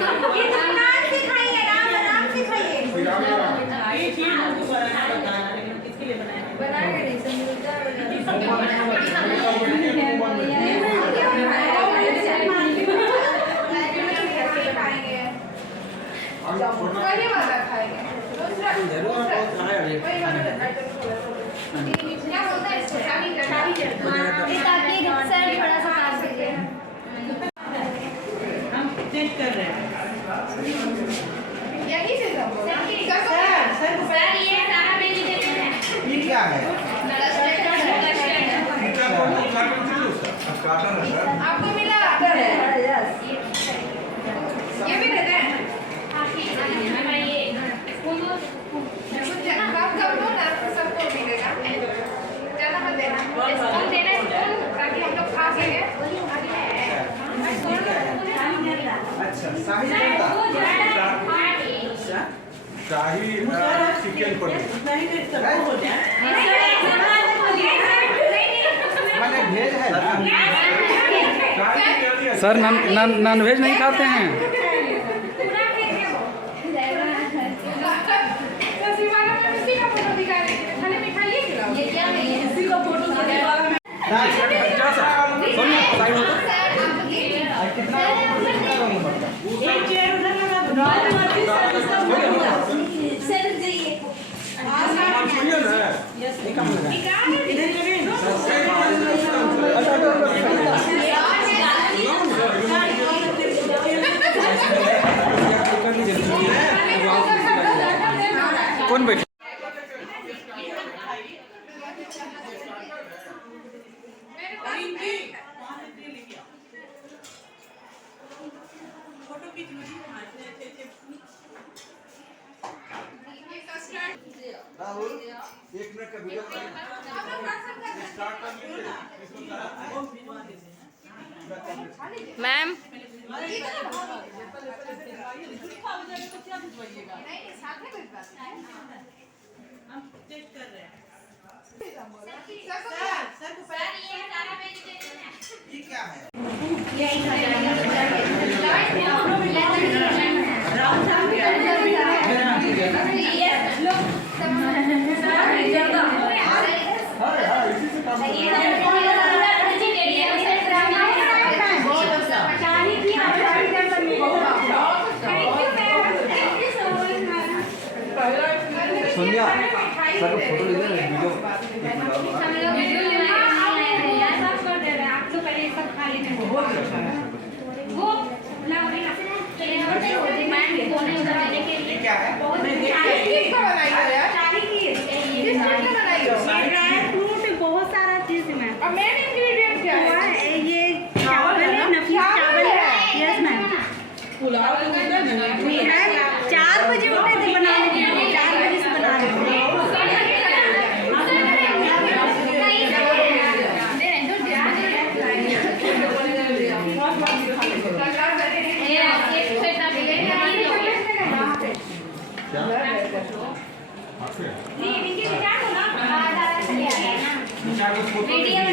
आराम से खाइए, आराम से खाइए। ये चीज हमको बनाना बताना, लेकिन किसके लिए बनाया? बनाएंगे नहीं, समझौता वही वाला खाएंगे, दूसरा क्या होता है इसको शादी ताकि सर थोड़ा सा पास दीजिए। हम चेक कर रहे हैं। यही से सब सर ये सारा भेज देते हैं। ये क्या है? आपको मिला? ये भी देते हैं। बात कर लो ना, सबको मिलेगा। ज़्यादा मत देना, स्पून देना, स्पून ताकि हम लोग खा सकें। अच्छा, शाही चिकन पनीर मैंने भेज है। सर नॉन वेज नहीं खाते हैं? ये क्या है? इसी का फोटो एक चेयर उधर लगा दो। सर जाइए। इधर लगे। कौन बैठे? फोटो खींच लो जी। राहुल, 1 मिनट का वीडियो स्टार्ट कर लीजिए। मैम हम चेक कर रहे हैं। सर को पैर ये सारा भेज देते हैं। ये क्या है? सोनिया सर को फोटो ले वीडियो हम लोग वीडियो ले यार सब कर दे रहे हैं। आप तो पहले सब खा लेते हैं। वो ना क्या है? फ्रूट बहुत सारा चीज में मेन इंग्रेडिएंट क्या है? ये चावल है, नफीस चावल है। Yes ma'am. पुलाव तो उधर नहीं है। 4 बजे उठे थे बनाने के लिए, 4 बजे से बना रहे थे। मीडियम